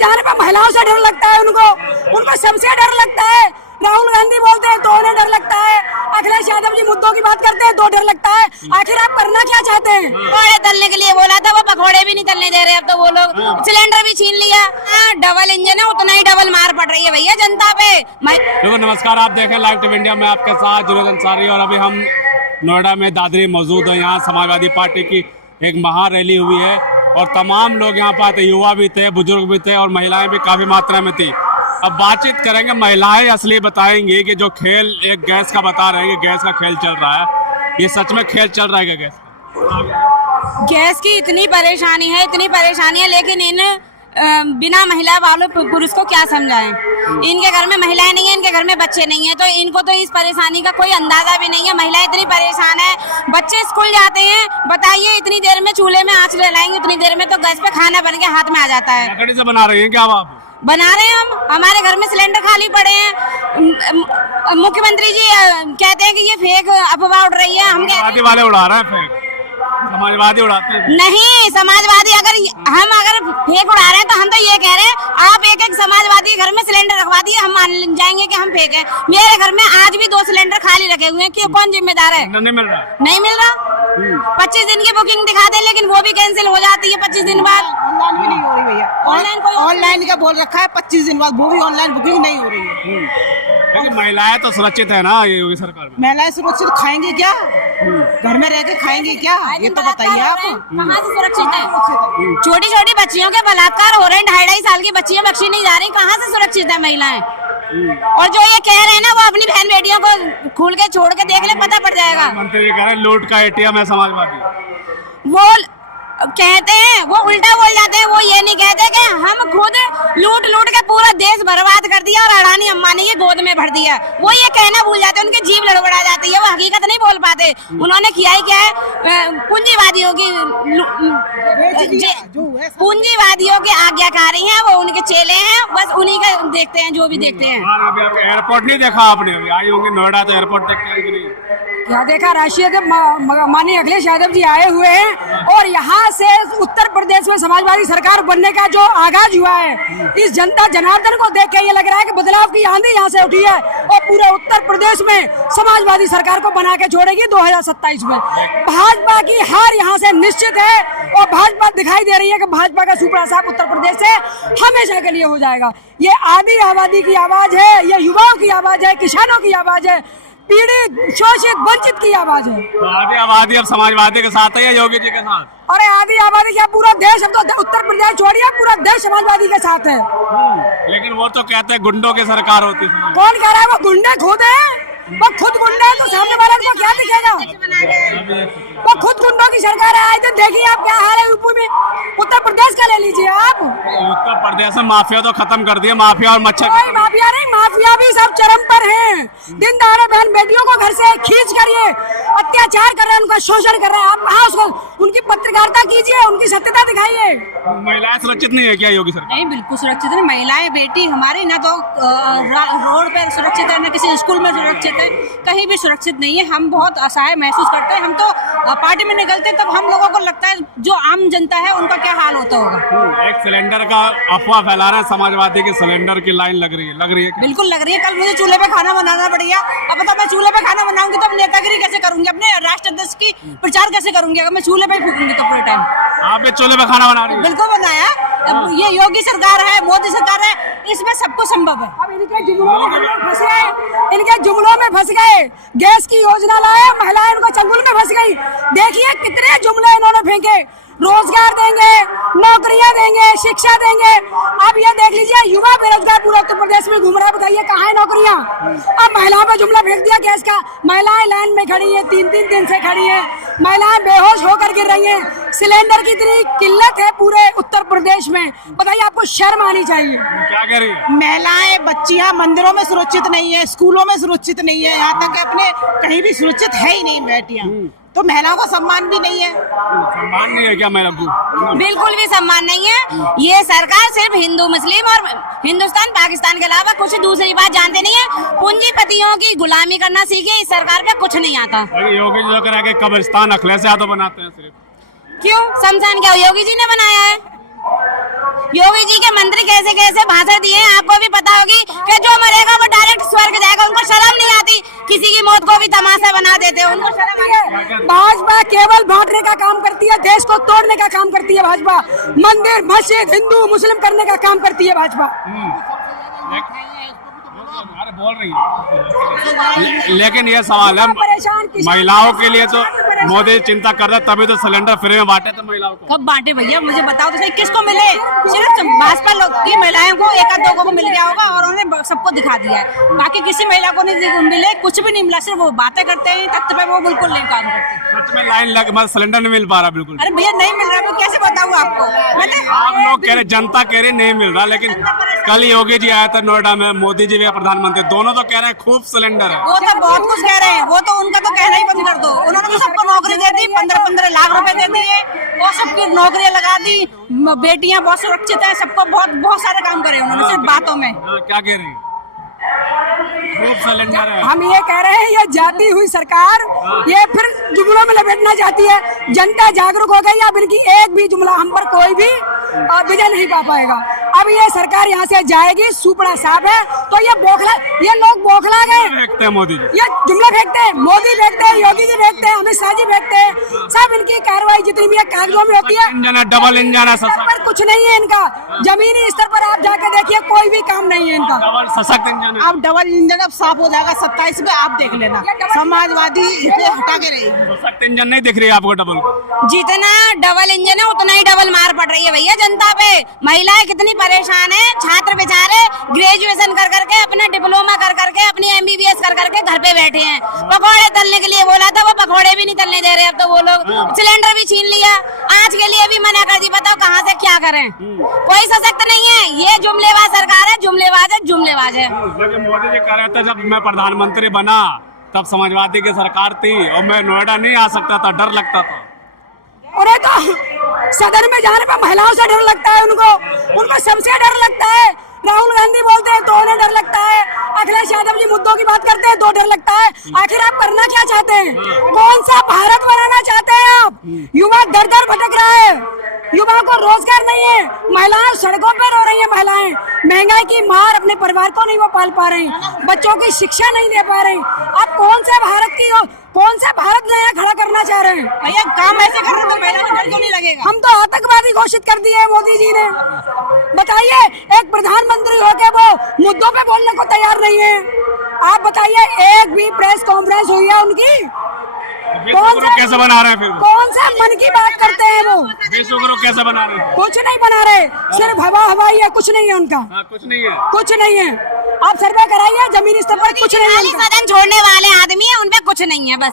जाने पर महिलाओं से डर लगता है, उनको सबसे डर लगता है। राहुल गांधी बोलते हैं तो उन्हें डर लगता है, अखिलेश यादव जी मुद्दों की बात करते हैं तो डर लगता है। आखिर आप करना क्या चाहते हैं? पकौड़े तलने के लिए बोला था, वो पकौड़े भी नहीं तलने दे रहे अब तो वो लोग। सिलेंडर भी छीन लिया। डबल इंजन है, उतना ही डबल मार पड़ रही है भैया जनता पे। देखो नमस्कार, आप देखें लाइव टीवी इंडिया में आपके साथ जुनेद अंसारी। और अभी हम नोएडा में दादरी मौजूद हैं। यहाँ समाजवादी पार्टी की एक महा रैली हुई है और तमाम लोग यहाँ पर आते, युवा भी थे, बुजुर्ग भी थे और महिलाएं भी काफी मात्रा में थी। अब बातचीत करेंगे, महिलाएं असली बताएंगी कि जो खेल एक गैस का बता रहे हैं कि गैस का खेल चल रहा है, ये सच में खेल चल रहा है क्या? गैस की इतनी परेशानी है, लेकिन इन बिना महिला वालों पुरुष को क्या समझाएं। इनके घर में महिलाएं नहीं है, इनके घर में बच्चे नहीं है, तो इनको तो इस परेशानी का कोई अंदाजा भी नहीं है। महिलाएं इतनी परेशान है, बच्चे स्कूल जाते हैं, बताइए इतनी देर में चूल्हे में आंच जलाएंगे, उतनी देर में तो गैस पे खाना बन के हाथ में आ जाता है। लकड़ी से बना रही हैं क्या आप? बना रहे हैं हम, हमारे घर में सिलेंडर खाली पड़े हैं। मुख्यमंत्री जी कहते हैं कि ये फेक अफवाह उड़ रही है। हम समाजवादी वाले उड़ा रहे हैं फेक, समाजवादी उड़ाते हैं। नहीं, समाजवादी अगर फेक उड़ा रहे हैं तो हम तो ये कह रहे हैं आप एक समाजवादी घर में सिलेंडर रखवा दिए, हम मान जाएंगे कि हम फेक है। मेरे घर में आज भी 2 सिलेंडर खाली रखे हुए हैं, क्यों, कौन जिम्मेदार है? नहीं मिल रहा, नहीं मिल रहा। 25 दिन की बुकिंग दिखा दे, लेकिन वो भी कैंसिल हो जाती है 25 दिन बाद। ऑनलाइन भी नहीं हो रही भैया, ऑनलाइन का बोल रखा है 25 दिन बाद, वो भी ऑनलाइन बुकिंग नहीं हो रही है। लेकिन महिलाएं तो सुरक्षित है ना ये योगी सरकार में? महिलाएं सुरक्षित खाएंगी क्या? घर में रह के खाएंगी क्या? ये तो बताइए आप। कहाँ से सुरक्षित है? छोटी छोटी बच्चियों के बलात्कार हो रहे हैं, 2.5 साल की बच्चियां बख्शी नहीं जा रही, कहाँ से सुरक्षित है महिलाएं? और जो ये कह रहे हैं ना, वो अपनी बहन बेटियों को खोल के छोड़ के देख ले, पता पड़ जाएगा। मंत्री कह रहे हैं लूट का एटीएम है समाजवादी। वो कहते हैं, वो उल्टा बोल जाते हैं। वो ये नहीं कहते कि हम खुद लूट के पूरा देश बर्बाद कर दिया और अडानी अंबानी की गोद में भर दिया। वो ये कहना भूल जाते हैं, उनकी जीभ लड़बड़ा जाती है, वो हकीकत नहीं बोल पाते। उन्होंने किया ही क्या है, पूंजीवादियों की आज्ञाकारी हैं, वो उनके चेले हैं, बस उन्हीं का देखते हैं जो भी देखते हैं। एयरपोर्ट नहीं देखा आपने? अभी आई होंगी नोएडा तो एयरपोर्ट देख के आई कि नहीं? क्या देखा, राष्ट्रीय माननीय अखिलेश यादव जी आए हुए हैं और यहाँ से उत्तर प्रदेश में समाजवादी सरकार बनने का जो आगाज हुआ है, इस जनता जनार्दन को देख के ये लग रहा है कि बदलाव की आंधी यहाँ से उठी है और पूरे उत्तर प्रदेश में समाजवादी सरकार को बना के छोड़ेगी 2027 में। भाजपा की हार यहाँ से निश्चित है और भाजपा दिखाई दे रही है कि भाजपा का सुपड़ा साफ उत्तर प्रदेश से हमेशा के लिए हो जाएगा। ये आधी आबादी की आवाज है, ये युवाओं की आवाज है, किसानों की आवाज है, पीड़ित, शोषित, वंचित की आवाज है। तो आधी आबादी अब समाजवादी के साथ है या योगी जी के साथ? अरे आधी आबादी क्या, पूरा देश, अब तो उत्तर प्रदेश छोड़िए, पूरा देश समाजवादी के साथ है। लेकिन वो तो कहते हैं गुंडों की सरकार होती है। कौन कह रहा है? वो गुंडे खुद है, वो खुद गुंडे है, तो सामने वाले को क्या दिखेगा? वो खुद गुंडों की सरकार है। आज तो देखिए आप क्या हाल है यूपी में, उत्तर प्रदेश का ले लीजिए आप। उत्तर प्रदेश में माफिया तो खत्म कर दिया, माफिया और मच्छर। कोई माफिया नहीं, माफिया भी सब चरम पर हैं। दिन दहाड़े बहन बेटियों को घर से खींच कर ये अत्याचार कर रहे हैं, उनका शोषण कर रहे हैं। आप वहाँ उसको, उनकी पत्रकारिता कीजिए, उनकी सत्यता दिखाइए। महिलाएं सुरक्षित नहीं है क्या योगी सरकार? नहीं, बिल्कुल सुरक्षित नहीं। महिलाएं बेटी हमारी ना तो रोड पे सुरक्षित है, न किसी स्कूल में सुरक्षित है, कहीं भी सुरक्षित नहीं है। हम बहुत असहाय महसूस करते हैं। हम तो पार्टी में निकलते तब हम लोगों को लगता है जो आम जनता है उनका क्या हाल होता होगा। एक सिलेंडर का अफवाह फैला रहे हैं समाजवादी के, सिलेंडर की लाइन लग रही है बिल्कुल लग रही है। कल मुझे चूल्हे पे खाना बनाना पड़ेगा। अब बताओ, मैं चूल्हे पे खाना बनाऊंगी तो नेतागिरी कैसे करूंगी, अपने राष्ट्र अध्यक्ष की प्रचार कैसे करूंगी अगर मैं चूल्हे पे फूकूंगी तो पूरे टाइम? आप भी चूल्हे पे खाना बना रही है? बिल्कुल बनाया। ये योगी सरकार है, मोदी सरकार है, इसमें सब कुछ संभव है। अब इनके जुमलों में फंस गए, गैस की योजना लाए, महिलाएं उनको चंगुल में फंस गई। देखिए कितने जुमले इन्होंने फेंके, रोजगार देंगे, नौकरियां देंगे, शिक्षा देंगे। अब ये देख लीजिए, युवा बेरोजगार पूरे उत्तर प्रदेश में घूम रहा है, बताइए कहाँ है नौकरियां? अब महिलाओं पे जुमला फेंक दिया गैस का। महिलाएं लाइन में खड़ी है, 3-3 दिन से खड़ी है, महिलाएं बेहोश होकर गिर रही हैं। सिलेंडर की इतनी किल्लत है पूरे उत्तर प्रदेश में, बताइए आपको शर्म आनी चाहिए। क्या कह रही है? महिलाएं, बच्चियां मंदिरों में सुरक्षित नहीं है, स्कूलों में सुरक्षित नहीं है, यहाँ तक अपने कहीं भी सुरक्षित है ही नहीं बेटियां। तो महिलाओं को सम्मान भी नहीं है। सम्मान नहीं है क्या महिला को? बिल्कुल भी सम्मान नहीं है। ये सरकार सिर्फ हिंदू मुस्लिम और हिंदुस्तान पाकिस्तान के अलावा कुछ दूसरी बात जानते नहीं है। पूंजीपतियों की गुलामी करना सीखे, इस सरकार पे कुछ नहीं आता। योगी जी कब्रिस्तान अखिलेश यादव बनाते हैं सिर्फ। क्यों? शमशान क्या योगी जी ने बनाया है? योगी जी के मंत्री कैसे कैसे भाषण दिए हैं, आपको भी पता होगी कि जो मरेगा वो डायरेक्ट स्वर्ग जाएगा। उनको शर्म नहीं आती, किसी की मौत को भी तमाशा बना देते हैं। उनको शर्म आती है। भाजपा केवल बांटने का काम करती है, देश को तोड़ने का काम करती है भाजपा। मंदिर मस्जिद हिंदू मुस्लिम करने का काम करती है भाजपा। अरे बोल रही है। लेकिन ये सवाल है, परेशान महिलाओं के लिए तो मोदी चिंता कर रहा है, तभी तो सिलेंडर फ्री में बांटे थे महिलाओं को। कब बांटे भैया, मुझे बताओ तो सही, किसको मिले? सिर्फ भाजपा लोग की महिलाओं को, एक आध दो को मिल गया होगा और उन्होंने सबको दिखा दिया है। बाकी किसी महिला को नहीं मिले, कुछ भी नहीं मिला। सिर्फ वो बातें करते हैं, तख्त पे वो बिल्कुल नहीं काम करते। सच में लाइन लग, मतलब सिलेंडर नहीं मिल पा रहा बिल्कुल। अरे भैया नहीं मिल रहा, मैं कैसे बताऊँ आपको? आप लोग कह रहे, जनता कह रही नहीं मिल रहा, लेकिन कल योगी जी आया था नोएडा में, मोदी जी भी प्रधानमंत्री, दोनों तो कह रहे हैं खूब सिलेंडर है। वो तो बहुत कुछ कह रहे हैं, वो तो उनका तो कहना ही बंद कर दो। उन्होंने तो सबको नौकरी दे दी, 15-15 लाख रुपए दे दिए और सबकी नौकरियां लगा दी। बेटियां बहुत सुरक्षित हैं, सबको बहुत सारे काम करे उन्होंने सिर्फ बातों में। क्या कह रही है? खूब सिलेंडर है। हम ये कह रहे हैं, ये जाती हुई सरकार ये फिर जुमलों में लपेटना चाहती है। जनता जागरूक हो गई, अब इनकी एक भी जुमला हम पर कोई भी विजय नहीं पा पाएगा। अब ये सरकार यहाँ से जाएगी, सुपड़ा साफ है। तो ये लोग बौखला गए, फेंकते हैं मोदी जी, ये जुमला फेंकते हैं, मोदी फेंकते हैं, योगी जी फेंकते हैं, अमित शाह जी फेंकते हैं। सब इनकी कार्रवाई जितनी भी है कागजों में होती है, इंजन है, डबल इंजन है, पर कुछ नहीं है इनका। जमीनी स्तर पर आप जाके देखिए, कोई भी काम नहीं है इनका। डबल सशक्त इंजन है। अब डबल इंजन अब साफ हो जाएगा 27 में, आप देख लेना। समाजवादी इसे हटा के रहेगी। सशक्त इंजन नहीं दिख रही है आपको डबल? जितना डबल इंजन है उतना ही डबल मार पड़ रही है भैया जनता पे। महिलाएं कितनी परेशान है, छात्र बेचारे ग्रेजुएशन कर करके, अपना डिप्लोमा कर करके, अपनी MBBS कर करके घर पे बैठे हैं। पकौड़े तलने के लिए बोला था, वो पकौड़े भी नहीं तलने दे रहे अब तो वो लोग। सिलेंडर भी छीन लिया, आज के लिए भी मना कर दी। बताओ कहाँ से क्या करें? कोई सशक्त नहीं है, ये जुमलेबाज सरकार है, जुमलेबाज है, जुमलेबाज है। लेकिन मोदी जी कह रहे थे जब मैं प्रधानमंत्री बना तब समाजवादी की सरकार थी और मैं नोएडा नहीं आ सकता था, डर लगता था। उन्हें तो सदन में जाने पर महिलाओं से डर लगता है, उनको सबसे डर लगता है। राहुल गांधी बोलते हैं तो उन्हें डर लगता है, अखिलेश यादव जी मुद्दों की बात करते हैं तो डर लगता है। आखिर आप करना क्या चाहते हैं? कौन सा भारत बनाना चाहते हैं आप? युवा दर दर भटक रहा है, युवाओं को रोजगार नहीं है, महिलाएं सड़कों पर रो रही है। महिलाएं महंगाई की मार, अपने परिवार को नहीं वो पाल पा रही, बच्चों की शिक्षा नहीं दे पा रही। आप कौन सा भारत नया खड़ा करना चाह रहे हैं? भैया काम ऐसे कर रहे तो महिला को डर क्यों नहीं लगेगा? हम तो आतंकवादी घोषित कर दिए मोदी जी ने। बताइए, एक प्रधानमंत्री होके वो मुद्दों पे बोलने को तैयार नहीं है। आप बताइए, एक भी प्रेस कॉन्फ्रेंस हुई है उनकी? कैसे बना रहे हैं फिर? कौन सा मन की बात करते हैं वो? विश्वगुरु कैसे बना रहे हैं? कुछ नहीं बना रहे, सिर्फ हवाई है, कुछ नहीं है उनका। कुछ नहीं है, कुछ नहीं है। आप सर्वे कराइए, जमीनी स्तर पर कुछ नहीं है उनका। सदन छोड़ने वाले आदमी है, उनपे कुछ नहीं है बस।